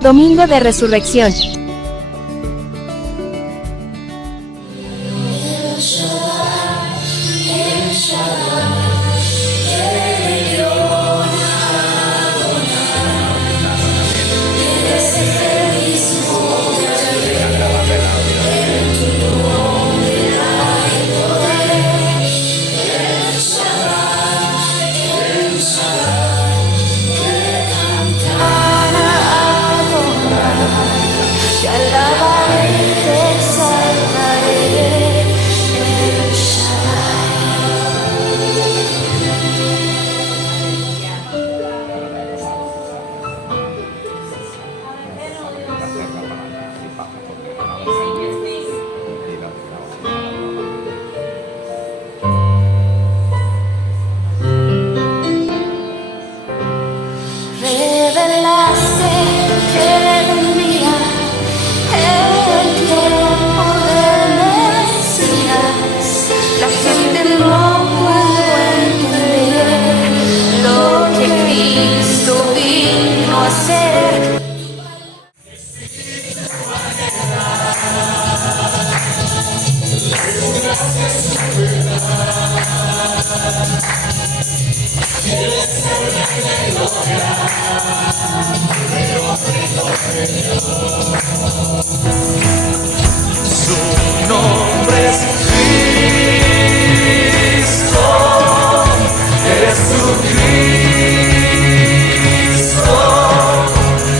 Domingo de Resurrección. Su nombre es Cristo, Jesucristo,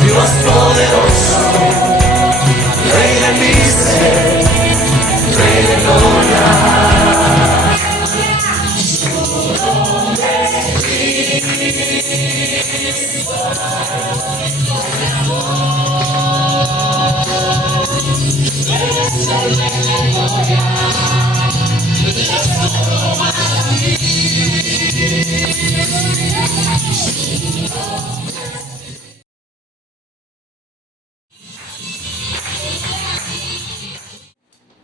Dios poderoso, Rey de mi ser, Rey de gloria. Su nombre es Cristo.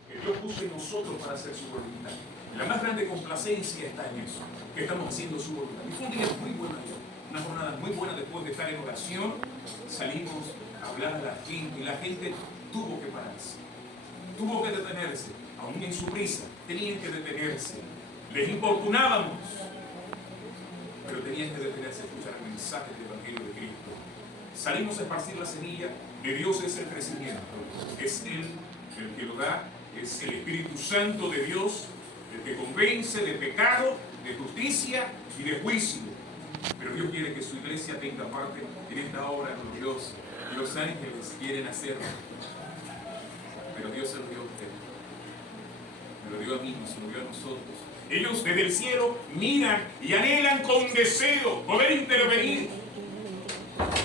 Que Dios puso en nosotros para hacer su voluntad. La más grande complacencia está en eso, que estamos haciendo su voluntad. Y fue un día muy bueno, una jornada muy buena después de estar en oración. Salimos a hablar a la gente y la gente tuvo que pararse, tuvo que detenerse, aún en su prisa, tenían que detenerse. Les importunábamos, pero tenían que detenerse a escuchar el mensaje del Evangelio de Cristo. Salimos a esparcir la semilla. De Dios es el crecimiento, es Él el que lo da, es el Espíritu Santo de Dios el que convence de pecado, de justicia y de juicio. Pero Dios quiere que su iglesia tenga parte en esta obra gloriosa. Los ángeles quieren hacerlo, pero Dios se lo dio a usted, me lo dio a mí, se lo dio a nosotros. Ellos desde el cielo miran y anhelan con deseo poder intervenir.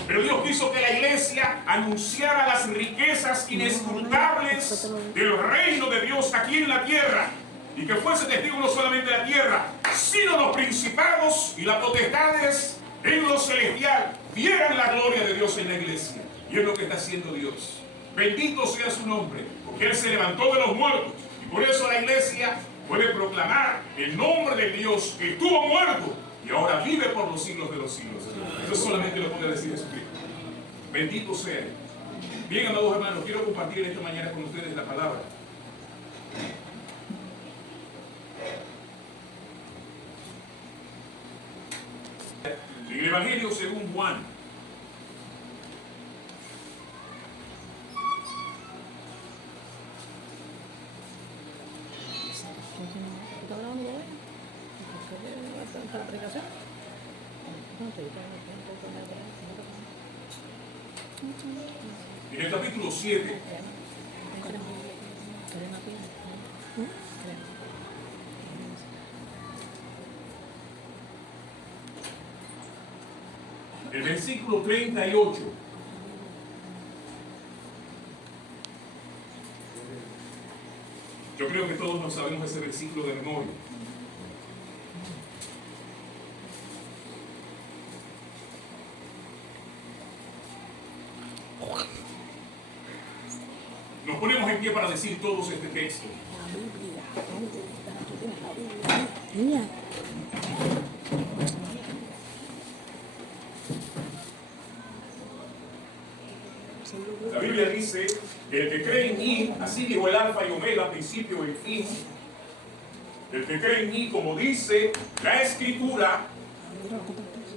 Pero Dios quiso que la iglesia anunciara las riquezas inescrutables del reino de Dios aquí en la tierra. Y que fuese testigo no solamente de la tierra, sino los principados y las potestades en lo celestial vieran la gloria de Dios en la iglesia. Y es lo que está haciendo Dios. Bendito sea su nombre, porque Él se levantó de los muertos. Y por eso la iglesia puede proclamar el nombre de Dios que estuvo muerto y ahora vive por los siglos de los siglos. Eso solamente lo puede decir Jesucristo. Bendito sea Él. Bien, amados hermanos, quiero compartir esta mañana con ustedes la palabra. En el Evangelio según Juan. En el capítulo 7. El versículo 38. Yo creo que todos nos sabemos ese versículo de memoria. Nos ponemos en pie para decir todos este texto. Biblia dice que el que cree en mí, así dijo el Alfa y Omega, principio y fin. El que cree en mí, como dice la Escritura,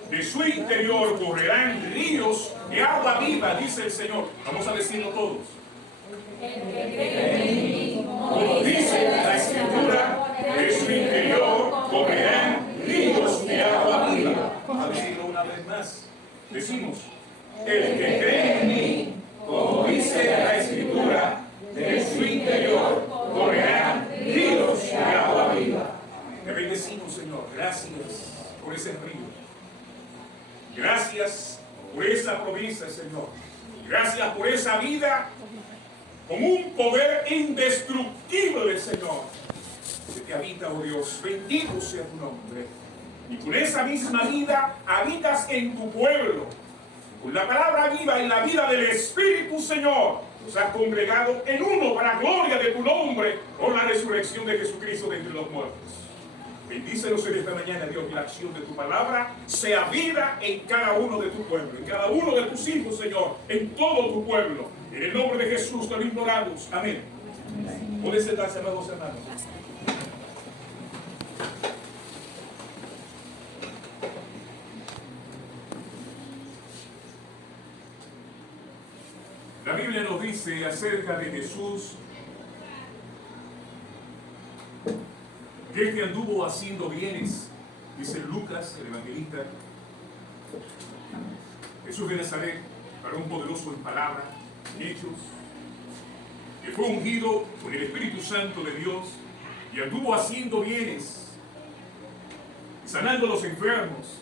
de su interior correrán ríos de agua viva, dice el Señor. Vamos a decirlo todos. Como dice la Escritura, de su interior correrán ríos de agua viva. Vamos a decirlo una vez más. Decimos, el que cree en mí, como dice la Escritura, de su interior correrán ríos de agua viva. Te bendecimos, Señor. Gracias por ese río. Gracias por esa promesa, Señor. Gracias por esa vida con un poder indestructible, Señor, que te habita, oh Dios. Bendito sea tu nombre. Y con esa misma vida habitas en tu pueblo. Con la palabra viva y la vida del Espíritu, Señor, nos has congregado en uno para gloria de tu nombre por la resurrección de Jesucristo de entre los muertos. Bendícenos en esta mañana, Dios, que la acción de tu palabra sea vida en cada uno de tu pueblo, en cada uno de tus hijos, Señor, en todo tu pueblo. En el nombre de Jesús te lo imploramos. Amén. Pueden sentarse, amados hermanos. La Biblia nos dice acerca de Jesús que este anduvo haciendo bienes, dice Lucas, el evangelista. Jesús de Nazaret, varón poderoso en palabra, en hechos, que fue ungido con el Espíritu Santo de Dios y anduvo haciendo bienes, sanando a los enfermos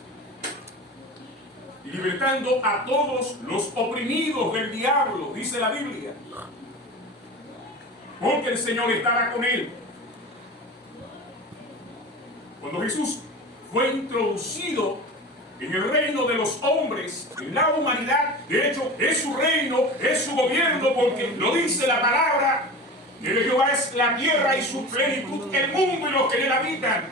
y libertando a todos los oprimidos del diablo, dice la Biblia, porque el Señor estaba con él. Cuando Jesús fue introducido en el reino de los hombres, en la humanidad, de hecho es su reino, es su gobierno, porque lo dice la palabra, que de Jehová es la tierra y su plenitud, el mundo y los que en él habitan.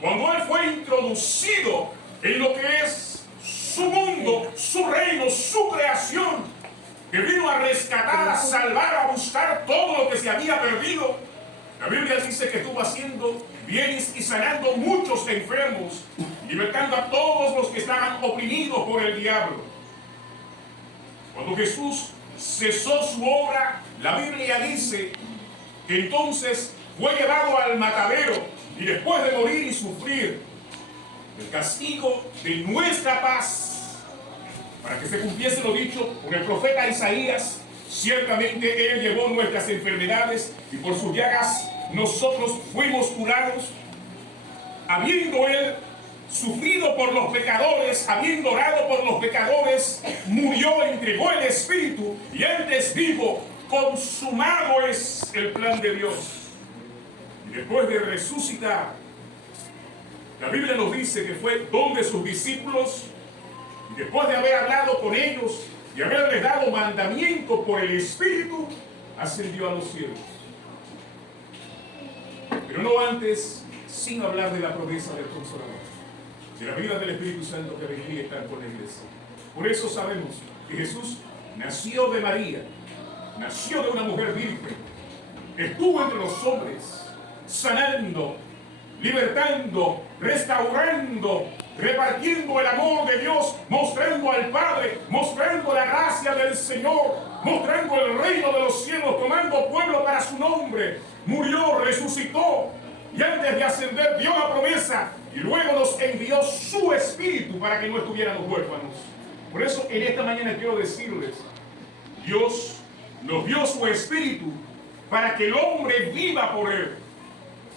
Cuando él fue introducido en lo que es su mundo, su reino, su creación, que vino a rescatar, a salvar, a buscar todo lo que se había perdido, la Biblia dice que estuvo haciendo bienes y sanando muchos enfermos, libertando a todos los que estaban oprimidos por el diablo. Cuando Jesús cesó su obra, la Biblia dice que entonces fue llevado al matadero y después de morir y sufrir el castigo de nuestra paz, para que se cumpliese lo dicho por el profeta Isaías, ciertamente Él llevó nuestras enfermedades y por sus llagas nosotros fuimos curados. Habiendo Él sufrido por los pecadores, habiendo orado por los pecadores, murió, entregó el Espíritu y antes dijo, consumado es el plan de Dios. Y después de resucitar, la Biblia nos dice que fue donde sus discípulos, y después de haber hablado con ellos y haberles dado mandamiento por el Espíritu, ascendió a los cielos. Pero no antes, sin hablar de la promesa del Consolador, de la vida del Espíritu Santo que vendría a estar con la iglesia. Por eso sabemos que Jesús nació de María, nació de una mujer virgen, estuvo entre los hombres, sanando, libertando, restaurando, repartiendo el amor de Dios, mostrando al Padre, mostrando la gracia del Señor, mostrando el reino de los cielos, tomando pueblo para su nombre. Murió, resucitó y antes de ascender dio la promesa y luego nos envió su Espíritu para que no estuviéramos huérfanos. Por eso en esta mañana quiero decirles, Dios nos dio su Espíritu para que el hombre viva por él.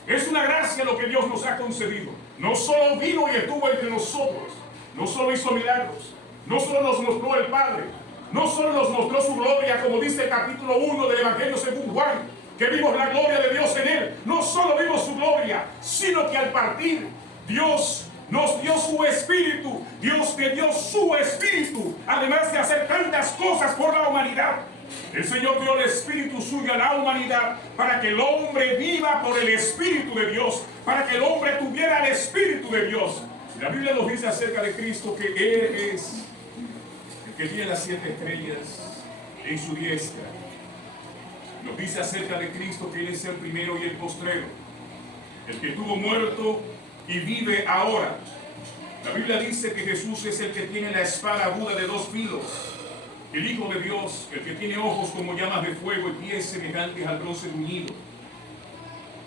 Es una gracia lo que Dios nos ha concedido. No solo vino y estuvo entre nosotros, no solo hizo milagros, no solo nos mostró el Padre, no solo nos mostró su gloria, como dice el capítulo 1 del Evangelio según Juan, que vimos la gloria de Dios en él. No solo vimos su gloria, sino que al partir Dios nos dio su Espíritu. Dios te dio su Espíritu, además de hacer tantas cosas por la humanidad. El Señor dio el Espíritu suyo a la humanidad para que el hombre viva por el Espíritu de Dios, para que el hombre tuviera el Espíritu de Dios. La Biblia nos dice acerca de Cristo que Él es el que tiene las 7 estrellas en su diestra. Nos dice acerca de Cristo que Él es el primero y el postrero, el que estuvo muerto y vive ahora. La Biblia dice que Jesús es el que tiene la espada aguda de dos filos, el Hijo de Dios, el que tiene ojos como llamas de fuego y pies semejantes al bronce bruñido.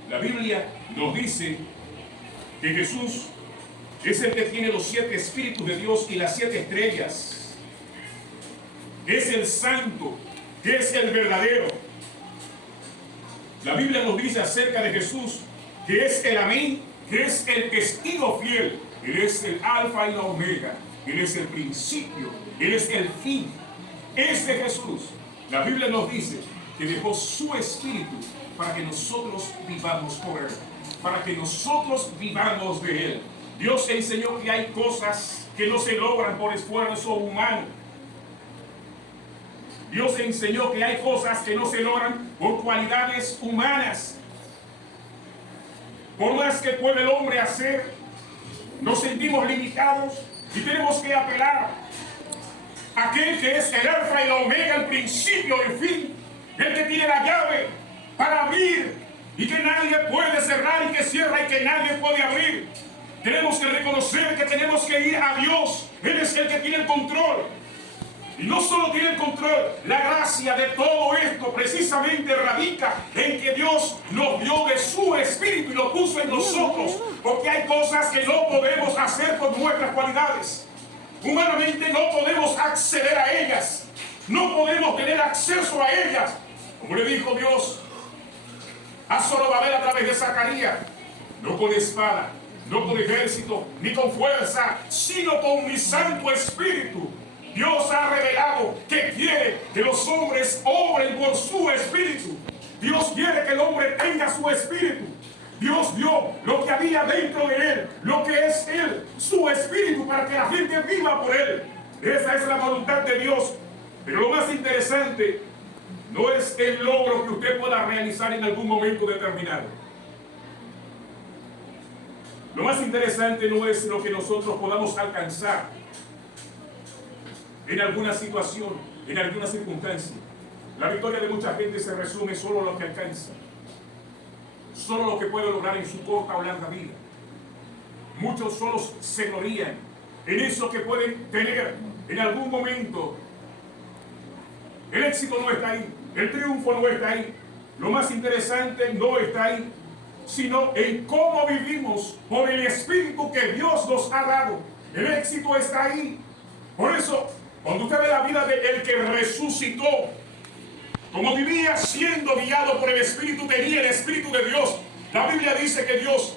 La Biblia nos dice que Jesús es el que tiene los 7 espíritus de Dios y las 7 estrellas. Es el santo, que es el verdadero. La Biblia nos dice acerca de Jesús que es el amén, que es el testigo fiel. Él es el alfa y la omega. Él es el principio. Él es el fin. Ese Jesús, la Biblia nos dice que dejó su espíritu para que nosotros vivamos por Él, para que nosotros vivamos de Él. Dios enseñó que hay cosas que no se logran por esfuerzo humano. Dios enseñó que hay cosas que no se logran por cualidades humanas. Por más que pueda el hombre hacer, nos sentimos limitados y tenemos que apelar a aquel que es el alfa y la omega, el principio y el fin, el que tiene la llave para abrir y que nadie puede cerrar y que cierra y que nadie puede abrir. Tenemos que reconocer que tenemos que ir a Dios. Él es el que tiene el control. Y no solo tiene el control, la gracia de todo esto precisamente radica en que Dios nos dio de su espíritu y lo puso en nosotros, porque hay cosas que no podemos hacer con nuestras cualidades. Humanamente no podemos acceder a ellas, no podemos tener acceso a ellas. Como le dijo Dios a Zorobabel a través de Zacarías, no con espada, no con ejército, ni con fuerza, sino con mi Santo Espíritu. Dios ha revelado que quiere que los hombres obren por su espíritu. Dios quiere que el hombre tenga su espíritu. Dios dio lo que había dentro de él, lo que es él, su espíritu, para que la gente viva por él. Esa es la voluntad de Dios. Pero lo más interesante no es el logro que usted pueda realizar en algún momento determinado. Lo más interesante no es lo que nosotros podamos alcanzar en alguna situación, en alguna circunstancia. La victoria de mucha gente se resume solo en lo que alcanza, solo lo que puede lograr en su corta o larga vida. Muchos solos se glorían en eso que pueden tener en algún momento. El éxito no está ahí, el triunfo no está ahí. Lo más interesante no está ahí, sino en cómo vivimos por el Espíritu que Dios nos ha dado. El éxito está ahí. Por eso, cuando usted ve la vida de el que resucitó, como vivía siendo guiado por el Espíritu, tenía el Espíritu de Dios. La Biblia dice que Dios,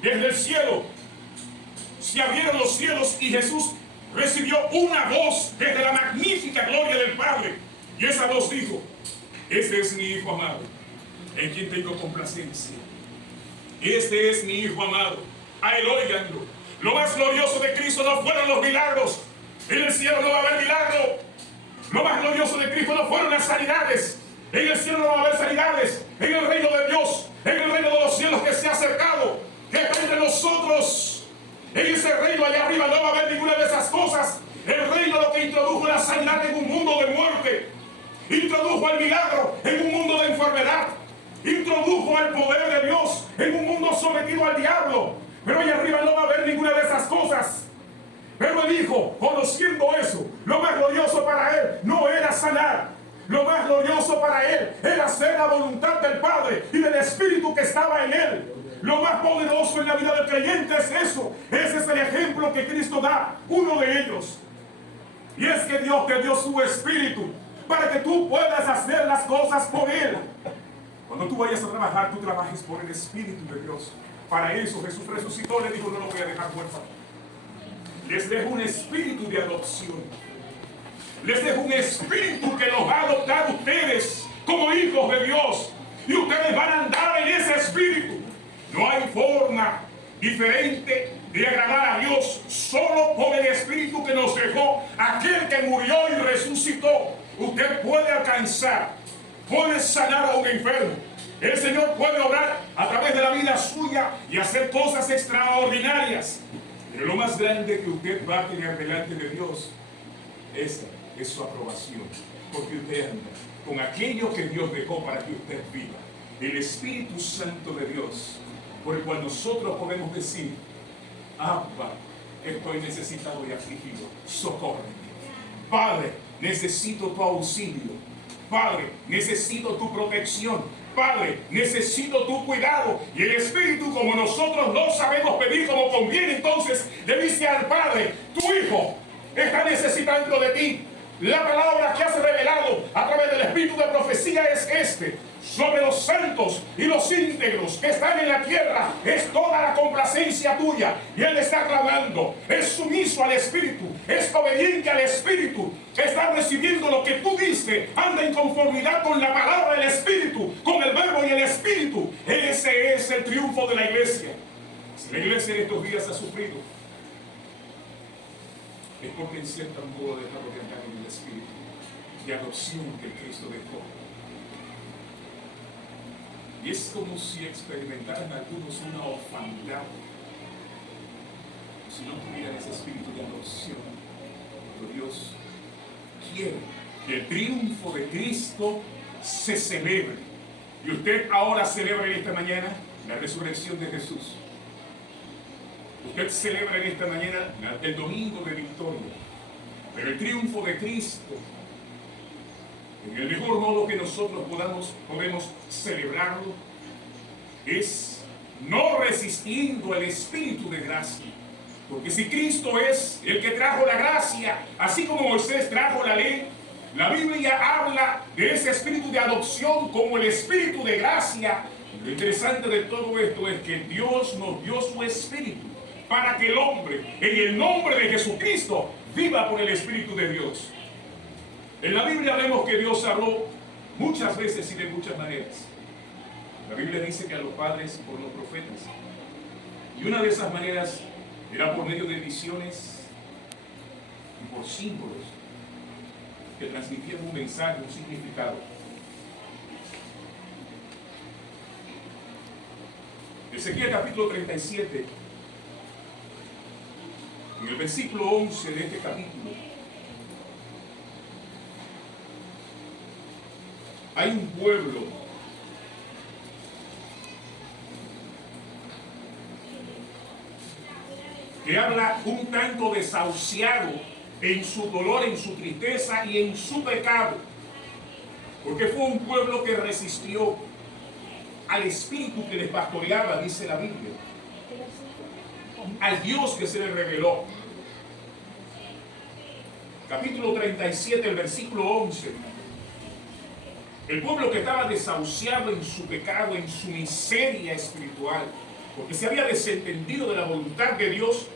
desde el cielo, se abrieron los cielos y Jesús recibió una voz desde la magnífica gloria del Padre. Y esa voz dijo: este es mi Hijo amado, en quien tengo complacencia. Este es mi Hijo amado, a Él óiganlo. Lo más glorioso de Cristo no fueron los milagros. En el cielo no va a haber milagro. Lo más glorioso de Cristo no fueron las sanidades. En el cielo no va a haber sanidades. En el reino de Dios, en el reino de los cielos que se ha acercado, que está entre nosotros, en ese reino allá arriba no va a haber ninguna de esas cosas. El reino lo que introdujo la sanidad en un mundo de muerte, introdujo el milagro en un mundo de enfermedad, introdujo el poder de Dios en un mundo sometido al diablo. Pero allá arriba no va a haber ninguna de esas cosas. Pero el Hijo, conociendo eso, lo más glorioso para Él no era sanar. Lo más glorioso para Él era hacer la voluntad del Padre y del Espíritu que estaba en Él. Lo más poderoso en la vida del creyente es eso. Ese es el ejemplo que Cristo da, uno de ellos. Y es que Dios te dio su Espíritu para que tú puedas hacer las cosas por Él. Cuando tú vayas a trabajar, tú trabajes por el Espíritu de Dios. Para eso Jesús resucitó, le dijo: no lo voy a dejar huérfano. Les dejo un espíritu de adopción. Les dejo un espíritu que los va a adoptar a ustedes como hijos de Dios. Y ustedes van a andar en ese espíritu. No hay forma diferente de agradar a Dios, solo con el espíritu que nos dejó aquel que murió y resucitó. Usted puede alcanzar, puede sanar a un enfermo. El Señor puede obrar a través de la vida suya y hacer cosas extraordinarias. Pero lo más grande que usted va a tener delante de Dios, esa es su aprobación. porque usted anda con aquello que Dios dejó para que usted viva. El Espíritu Santo de Dios, por el cual nosotros podemos decir: Abba, estoy necesitado y afligido, socórreme. Padre, necesito tu auxilio. Padre, necesito tu protección. Padre, necesito tu cuidado. Y el Espíritu, como nosotros no sabemos pedir como conviene, entonces le dice al Padre: tu Hijo está necesitando de ti. La palabra que has revelado a través del Espíritu de profecía es sobre los santos y los íntegros que están en la tierra, es toda la complacencia tuya. Y Él está clamando, es sumiso al Espíritu, es obediente al Espíritu, está recibiendo lo que tú diste, anda en conformidad con la palabra del Espíritu, con el verbo y el Espíritu. Ese es el triunfo de la iglesia. Si la iglesia en estos días ha sufrido, es porque en cierto modo dejado de andar en el Espíritu de adopción que Cristo dejó. Y es como si experimentaran algunos una orfandad, si no tuvieran ese espíritu de adopción. Pero Dios quiere que el triunfo de Cristo se celebre. Y usted ahora celebra en esta mañana la resurrección de Jesús. Usted celebra en esta mañana el domingo de victoria. Pero el triunfo de Cristo, en el mejor modo que nosotros podemos celebrarlo, es no resistiendo el Espíritu de gracia. Porque si Cristo es el que trajo la gracia, así como Moisés trajo la ley, la Biblia habla de ese espíritu de adopción como el espíritu de gracia. Lo interesante de todo esto es que Dios nos dio su espíritu para que el hombre, en el nombre de Jesucristo, viva por el Espíritu de Dios. En la Biblia vemos que Dios habló muchas veces y de muchas maneras. La Biblia dice que a los padres por los profetas. Y una de esas maneras era por medio de visiones y por símbolos que transmitían un mensaje, un significado. Ezequiel capítulo 37, en el versículo 11 de este capítulo, hay un pueblo que habla un tanto desahuciado en su dolor, en su tristeza y en su pecado, porque fue un pueblo que resistió al espíritu que les pastoreaba, dice la Biblia, al Dios que se les reveló. Capítulo 37, el versículo 11. El pueblo que estaba desahuciado en su pecado, en su miseria espiritual, porque se había desentendido de la voluntad de Dios,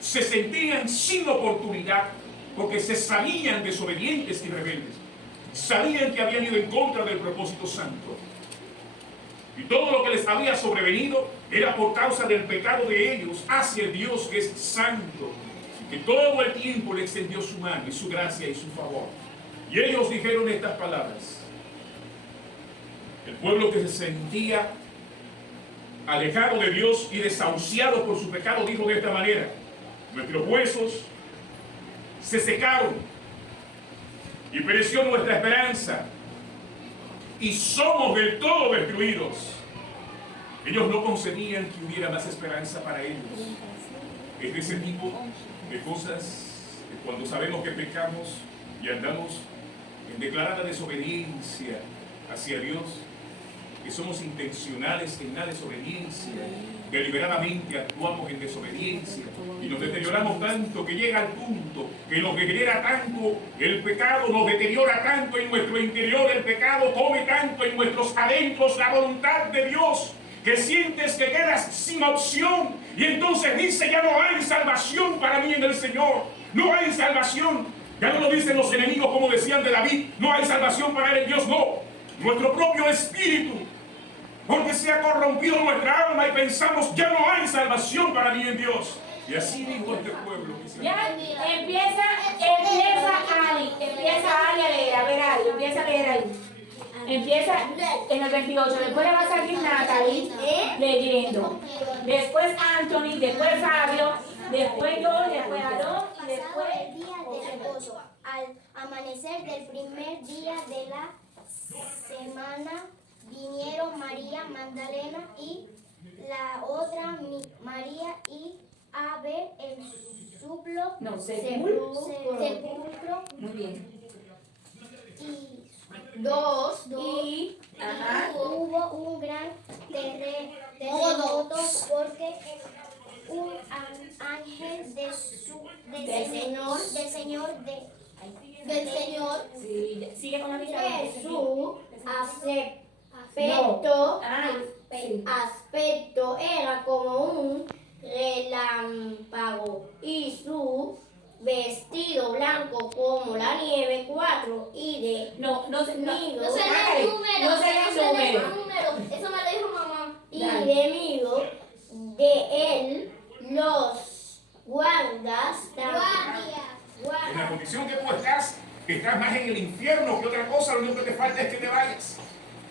se sentían sin oportunidad, porque se sabían desobedientes y rebeldes. Sabían que habían ido en contra del propósito santo. Y todo lo que les había sobrevenido era por causa del pecado de ellos hacia el Dios que es santo, y que todo el tiempo le extendió su mano y su gracia y su favor. Y ellos dijeron estas palabras. El pueblo que se sentía alejado de Dios y desahuciado por su pecado dijo de esta manera: nuestros huesos se secaron y pereció nuestra esperanza y somos del todo destruidos. Ellos no concebían que hubiera más esperanza para ellos. Es de ese tipo de cosas que cuando sabemos que pecamos y andamos en declarada desobediencia hacia Dios, que somos intencionales en la desobediencia, deliberadamente actuamos en desobediencia y nos deterioramos tanto que llega al punto que nos deteriora tanto el pecado, nos deteriora tanto en nuestro interior, el pecado come tanto en nuestros adentros la voluntad de Dios, que sientes que quedas sin opción y entonces dice: ya no hay salvación para mí en el Señor, no hay salvación. Ya no lo dicen los enemigos como decían de David: no hay salvación para él en Dios. No, nuestro propio espíritu, porque se ha corrompido nuestra alma y pensamos: ya no hay salvación para mí en Dios. Y así dijo este pueblo. Ya empieza Ali a leer, a ver Ali, empieza a leer ahí. Empieza en el 28, después va a salir Natalie leyendo, después Anthony, después Fabio, después yo, después Aarón y después al amanecer del primer día de la semana vinieron María Magdalena y la otra María y a ver el sepulcro. Muy bien. Y Ajá. hubo un gran terremoto porque un ángel del Señor Sí, sigue con la vista. Su aspecto era como un relámpago y su vestido blanco como la nieve. 4 y de No se Mido. No se lee el número. Eso me lo dijo mamá. Y Dale. de Mido de él los guardas. En la condición que tú estás más en el infierno que otra cosa, lo único que te falta es que te vayas.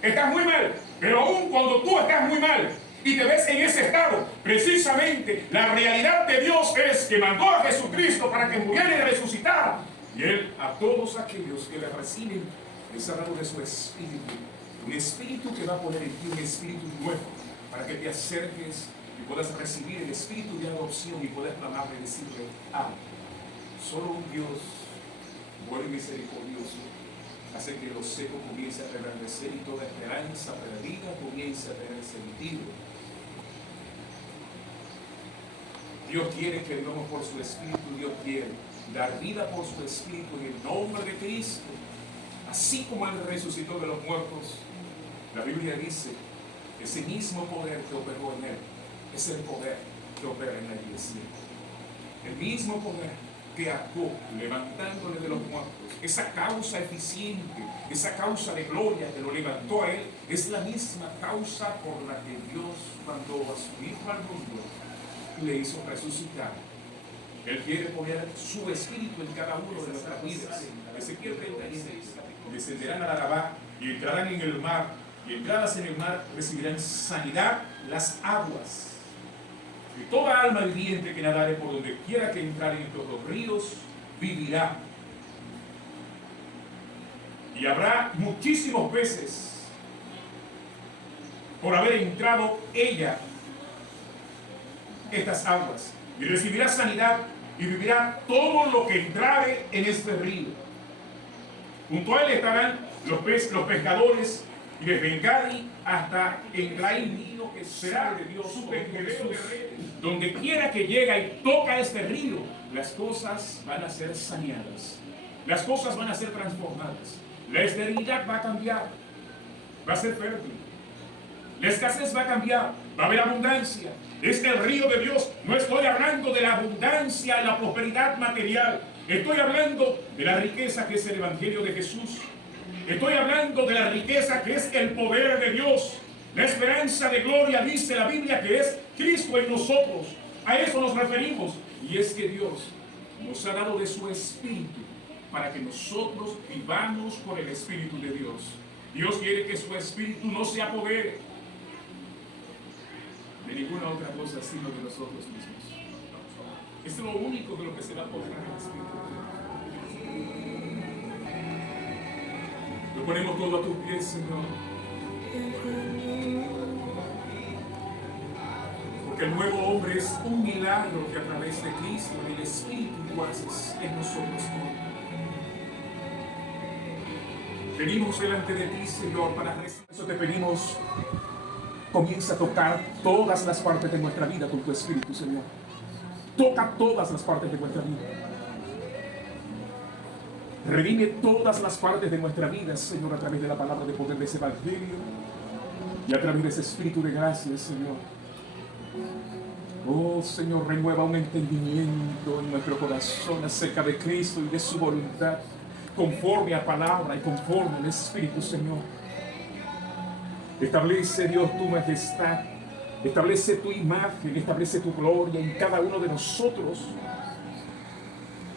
Estás muy mal, pero aún cuando tú estás muy mal y te ves en ese estado, precisamente la realidad de Dios es que mandó a Jesucristo para que muriera y resucitara. Y Él a todos aquellos que le reciben les ha dado de su espíritu, un espíritu que va a poner en ti un espíritu nuevo, para que te acerques y puedas recibir el espíritu de adopción y puedas clamarle y decirle, solo un Dios bueno y misericordioso hace que lo seco comience a reverdecer y toda esperanza perdida comience a tener sentido. Dios quiere que vivamos por su Espíritu. Dios quiere dar vida por su Espíritu en el nombre de Cristo. Así como Él resucitó de los muertos, la Biblia dice, ese mismo poder que operó en Él es el poder que opera en la iglesia. El mismo poder que actuó levantándole de los muertos, esa causa eficiente, esa causa de gloria que lo levantó a Él, es la misma causa por la que Dios mandó a su Hijo al mundo y le hizo resucitar. Él quiere poner su espíritu en cada uno de nuestras vidas. Ezequiel 36, descenderán al Arabá y entrarán en el mar, y entradas en el mar recibirán sanidad las aguas. Y toda alma viviente que nadare por donde quiera que entrare en estos dos ríos, vivirá. Y habrá muchísimos peces por haber entrado ella, estas aguas. Y recibirá sanidad y vivirá todo lo que entrare en este río. Junto a él estarán los pescadores, y desde Engadi hasta Englaim, que será de Dios su tendedero de redes. Donde quiera que llega y toca este río, las cosas van a ser saneadas, las cosas van a ser transformadas, la esterilidad va a cambiar, va a ser fértil, la escasez va a cambiar, va a haber abundancia. Este es el río de Dios. No estoy hablando de la abundancia y la prosperidad material, estoy hablando de la riqueza que es el Evangelio de Jesús. Estoy hablando de la riqueza que es el poder de Dios. La esperanza de gloria, dice la Biblia, que es Cristo en nosotros. A eso nos referimos. Y es que Dios nos ha dado de su Espíritu para que nosotros vivamos por el Espíritu de Dios. Dios quiere que su Espíritu no se apodere de ninguna otra cosa sino de nosotros mismos. Es lo único de lo que se va a apoderar el Espíritu de Dios. Lo ponemos todo a tus pies, Señor. Porque el nuevo hombre es un milagro que a través de Cristo, en el Espíritu, tú haces en nosotros. Venimos delante de ti, Señor, para recibir. Eso te pedimos. Comienza a tocar todas las partes de nuestra vida con tu Espíritu, Señor. Toca todas las partes de nuestra vida. Redime todas las partes de nuestra vida, Señor, a través de la palabra de poder de ese Evangelio y a través de ese Espíritu de gracia, Señor. Oh, Señor, renueva un entendimiento en nuestro corazón acerca de Cristo y de su voluntad, conforme a palabra y conforme al Espíritu, Señor. Establece, Dios, tu majestad, establece tu imagen, establece tu gloria en cada uno de nosotros.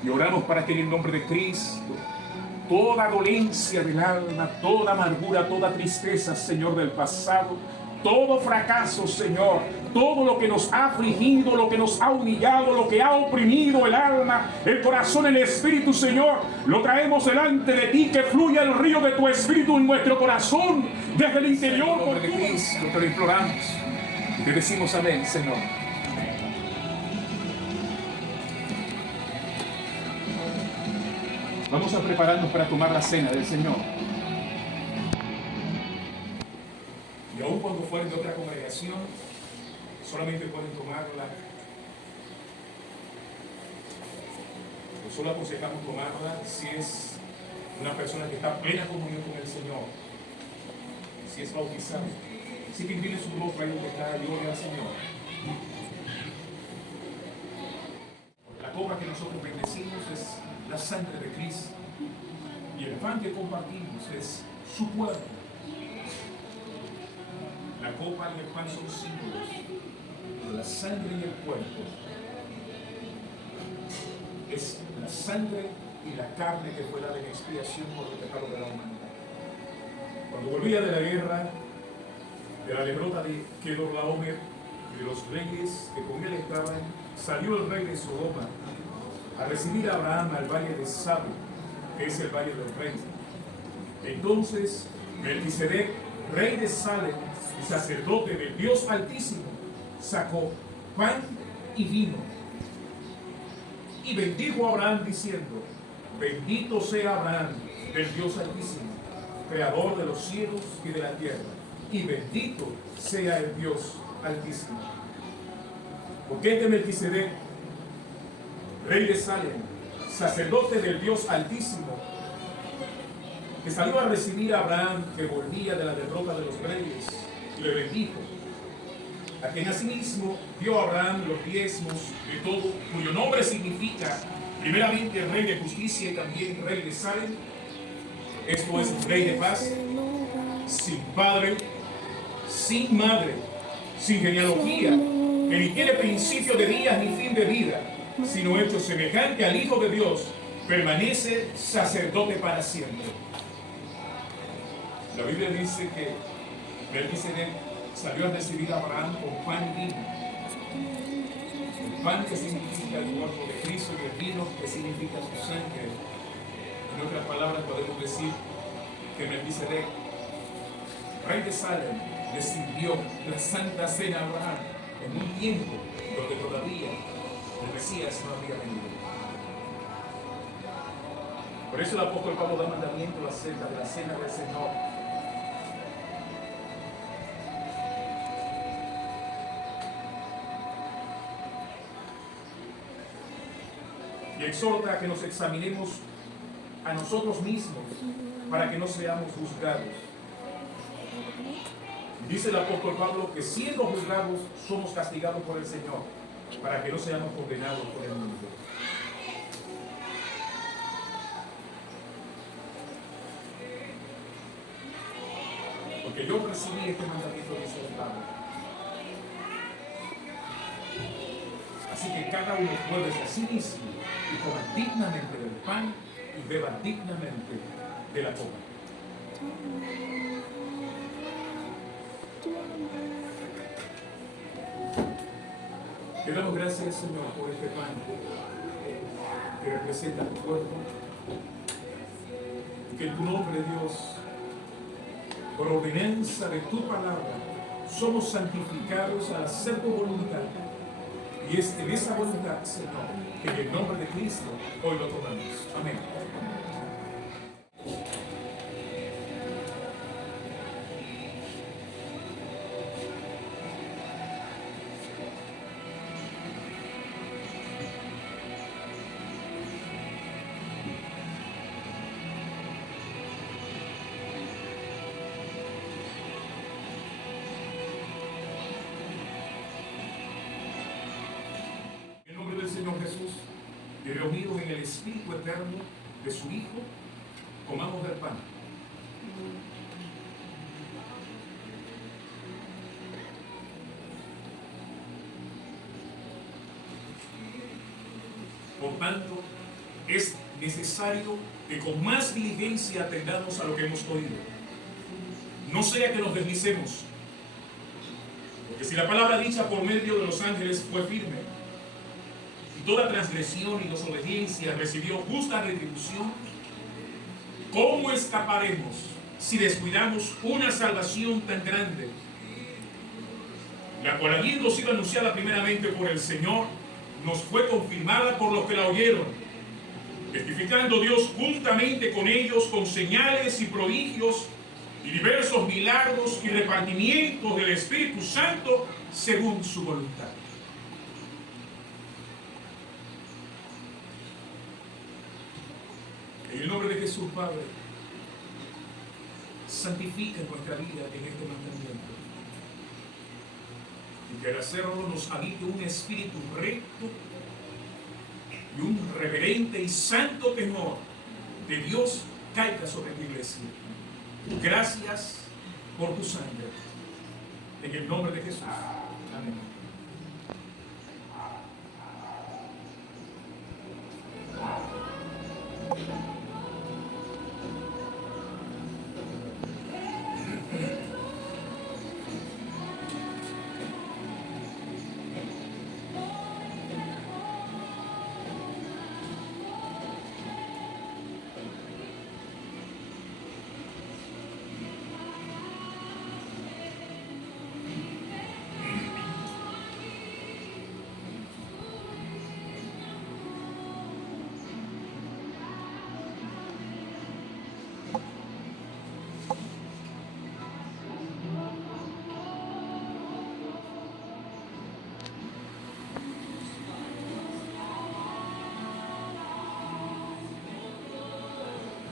Y oramos para que en el nombre de Cristo, toda dolencia del alma, toda amargura, toda tristeza, Señor, del pasado, todo fracaso, Señor, todo lo que nos ha afligido, lo que nos ha humillado, lo que ha oprimido el alma, el corazón, el espíritu, Señor, lo traemos delante de ti, que fluya el río de tu espíritu en nuestro corazón, desde el interior. En nombre de Cristo te lo imploramos y te decimos amén, Señor. Vamos a prepararnos para tomar la cena del Señor. Y aun cuando fueren de otra congregación, solamente pueden tomarla. Pues solo aconsejamos tomarla si es una persona que está en plena comunión con el Señor, si es bautizado, si que incline su rostro ahí donde está, gloria al Señor. La copa que nosotros bendecimos es la sangre de Cristo, y el pan que compartimos es su cuerpo. La copa y el pan son símbolos, pero la sangre y el cuerpo es la sangre y la carne que fue dada en expiación por el pecado de la humanidad. Cuando volvía de la guerra, de la derrota de Kedorlaomer y de los reyes que con él estaban, salió el rey de Sodoma a recibir a Abraham al valle de Sabo, que es el valle del rey. Entonces Melquisedec, rey de Salem y sacerdote del Dios Altísimo, sacó pan y vino y bendijo a Abraham diciendo: bendito sea Abraham del Dios Altísimo, creador de los cielos y de la tierra, y bendito sea el Dios Altísimo. Porque este Melquisedec, rey de Salem, sacerdote del Dios Altísimo, que salió a recibir a Abraham, que volvía de la derrota de los reyes, y le bendijo, a quien asimismo dio a Abraham los diezmos de todo, cuyo nombre significa primeramente rey de justicia y también rey de Salem. Esto es rey de paz, sin padre, sin madre, sin genealogía, que ni tiene principio de días ni fin de vida, sino hecho semejante al Hijo de Dios, permanece sacerdote para siempre. La Biblia dice que Melquisedec salió a recibir a Abraham con pan y vino. El pan que significa el cuerpo de Cristo y el vino que significa su sangre. En otras palabras podemos decir que Melquisedec, rey de Salem, le sirvió la Santa Cena a Abraham en un tiempo donde todavía el Mesías no había venido. Por eso el apóstol Pablo da mandamiento acerca de la cena del Señor. Y exhorta a que nos examinemos a nosotros mismos para que no seamos juzgados. Dice el apóstol Pablo que siendo juzgados somos castigados por el Señor, para que no seamos condenados por el mundo. Porque yo recibí este mandamiento, dice el Pablo. Así que cada uno muévese a sí mismo y coma dignamente del pan y beba dignamente de la copa. Te damos gracias, Señor, por este pan que representa tu cuerpo, y que en tu nombre, Dios, por ordenanza de tu palabra, somos santificados al hacer tu voluntad. Y es en esa voluntad, Señor, que en el nombre de Cristo hoy lo tomamos. Amén. Señor Jesús, y reunidos en el Espíritu eterno de su Hijo, comamos del pan. Por tanto, es necesario que con más diligencia atendamos a lo que hemos oído. No sea que nos deslicemos. Porque si la palabra dicha por medio de los ángeles fue firme, y toda transgresión y desobediencia recibió justa retribución, ¿cómo escaparemos si descuidamos una salvación tan grande, la cual, habiendo sido anunciada primeramente por el Señor, nos fue confirmada por los que la oyeron, testificando Dios juntamente con ellos con señales y prodigios y diversos milagros y repartimientos del Espíritu Santo según su voluntad? En el nombre de Jesús, Padre, santifica nuestra vida en este mandamiento. Y que al hacerlo nos habite un espíritu recto y un reverente y santo temor de Dios caiga sobre tu iglesia. Gracias por tu sangre. En el nombre de Jesús. Amén.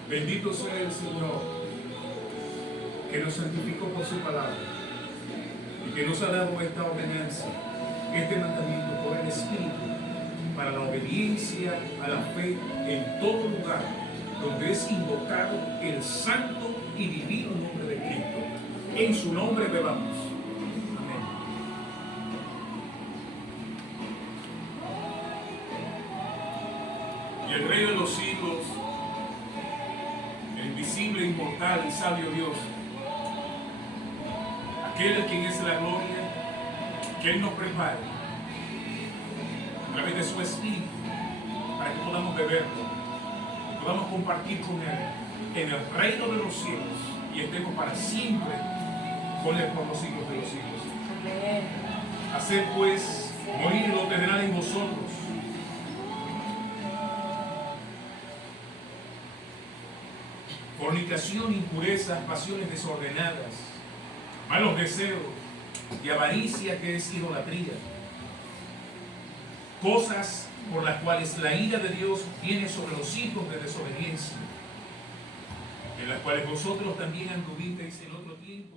Bendito sea el Señor, que nos santificó por su palabra y que nos ha dado esta ordenanza, este mandamiento por el Espíritu, para la obediencia a la fe en todo lugar donde es invocado el santo y divino nombre de Cristo. En su nombre bebamos. Amén. Y el Rey de los siglos, invisible, inmortal y sabio Dios, aquel a quien es la gloria, que Él nos prepare a través de su Espíritu para que podamos beberlo, podamos compartir con Él en el reino de los cielos y estemos para siempre con Él por los siglos de los siglos. Haced pues morir lo terrenal en vosotros, fornicación, impurezas, pasiones desordenadas, malos deseos y avaricia, que es idolatría, cosas por las cuales la ira de Dios viene sobre los hijos de desobediencia, en las cuales vosotros también anduvisteis en otro tiempo,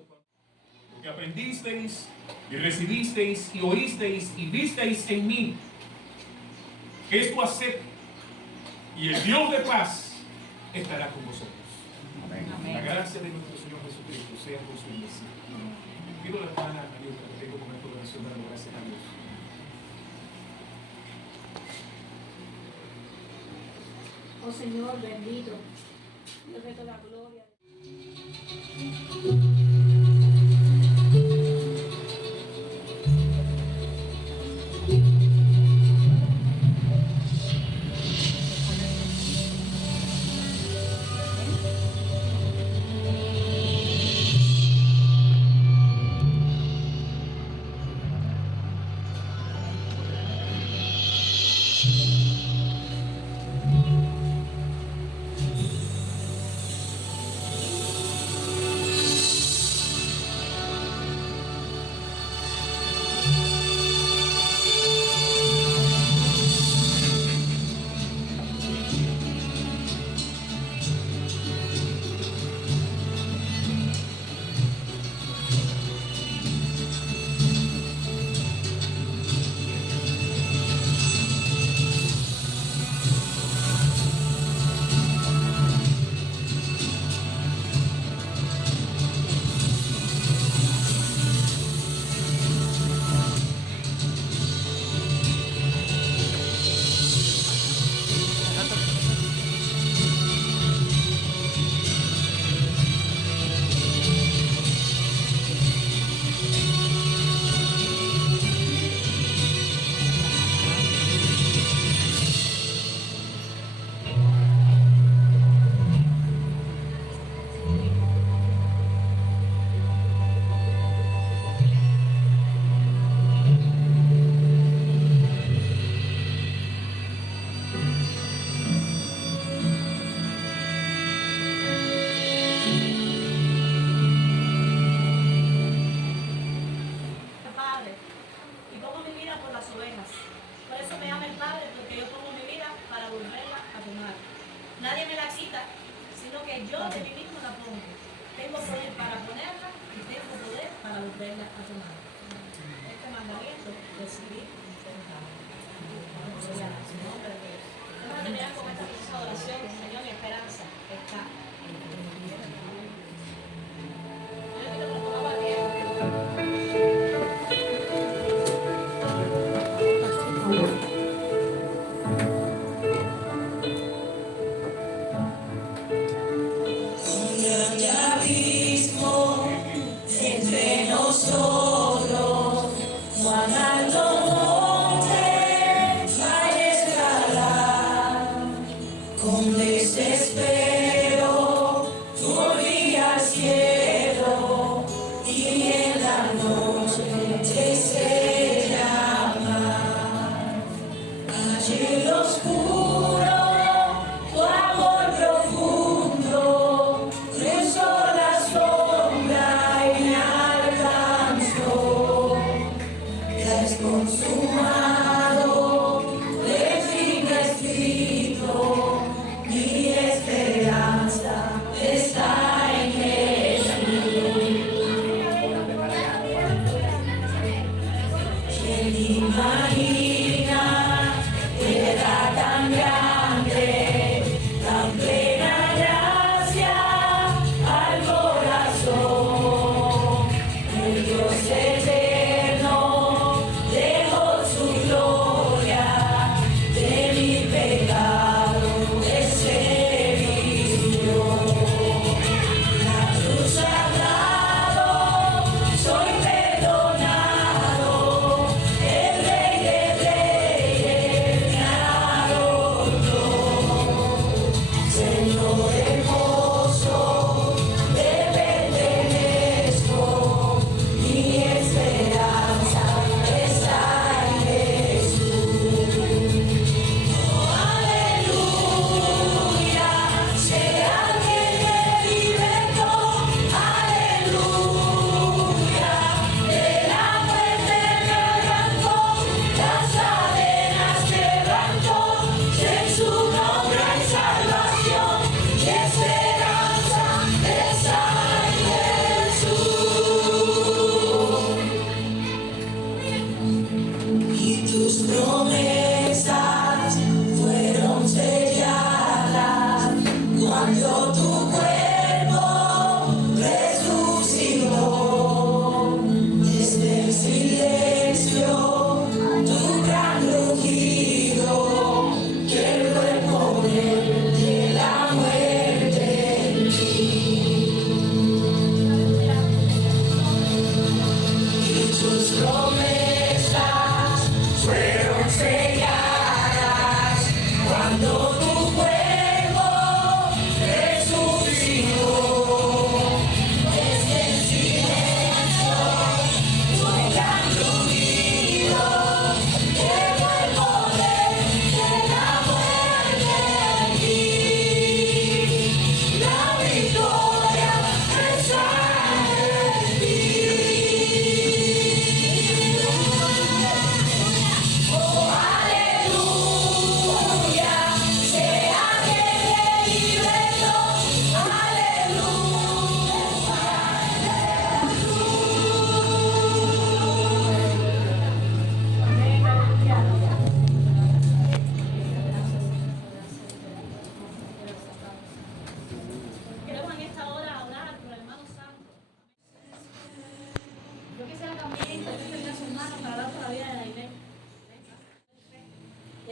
porque aprendisteis y recibisteis y oísteis y visteis en mí. Esto haced, y el Dios de paz estará con vosotros. Amén. La gracia de nuestro Señor Jesucristo sea con su iglesia. Pido a la hermana María para que tenga un momento de oración dando gracias a Dios. Oh Señor bendito, Dios de toda gloria. Yo de mí mismo la pongo. Tengo poder para ponerla y tengo poder para volverla a tomar. Este mandamiento decidí intentarlo. Vamos a terminar con esta hermosa oración. Señor, mi esperanza está en ti. Yo le pido que nos pongamos a pie.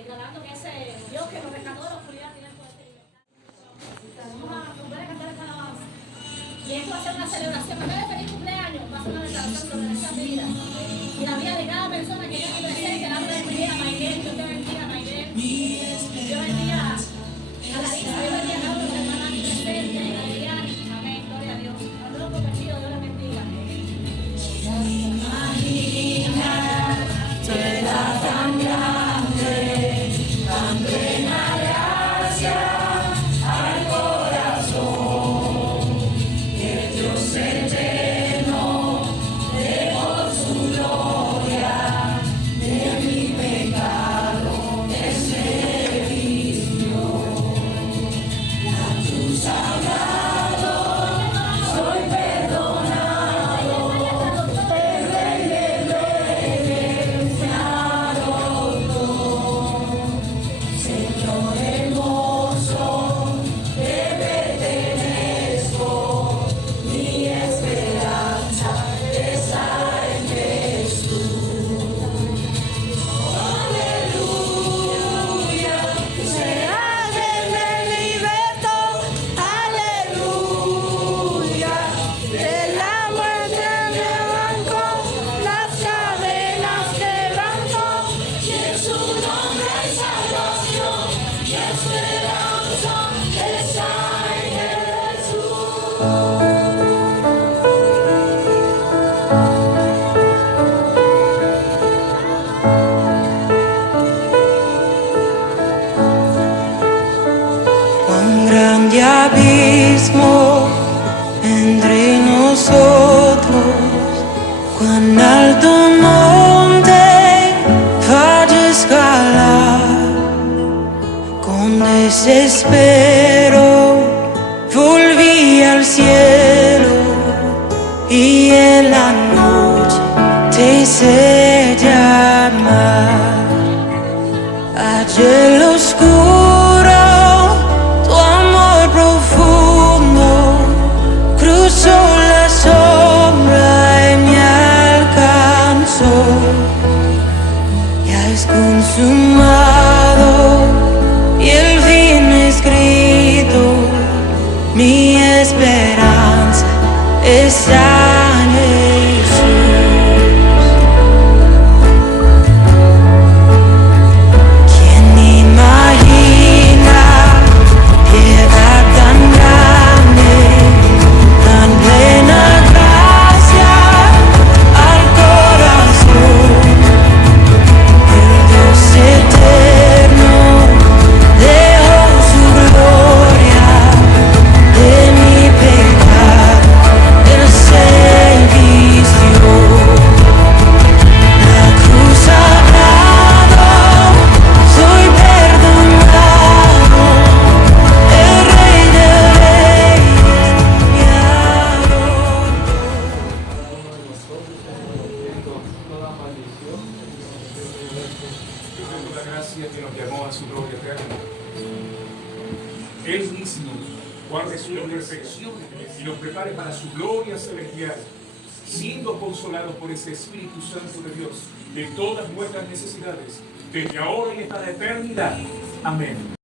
declarando que ese Dios que nos rescató de la oscuridad tiene el poder de libertad. Vamos a volver a cantar esta alabanza. Y esto va a ser una celebración. En vez de feliz cumpleaños, va a ser una declaración sobre nuestra vida. Y la vida de cada persona que yo te presente, que la bendiga a Mayrén, Dios te bendiga a Mayrén. Dios bendiga a Larissa, Dios bendiga a cada una de las hermanas aquí presentes, a Liliana. Amén, gloria a Dios. A todos los perdidos, Dios les bendiga. Te da tan grande, tan plena gracia al corazón, que Dios eterno te Cuán alto monte para escalar, con desespero volví al cielo y en la noche te hice llamar. Allá en lo oscuro, tu amor profundo cruzó la sombra y me alcanzó. Ya es consumado y el fin escrito, mi esperanza está en Jesús. ¿Quién imagina piedad tan grande, tan plena gracia al corazón? El Dios eterno dejó su gloria de mi pecado, Él se vistió. La cruz sagrado, soy perdonado, el Rey de Reyes me adoró. Dios de la gracia que nos llamó a su gloria eterna. Él mismo guarde su perfección y nos prepare para su gloria celestial, siendo consolados por ese Espíritu Santo de Dios de todas nuestras necesidades, desde ahora y hasta la eternidad. Amén.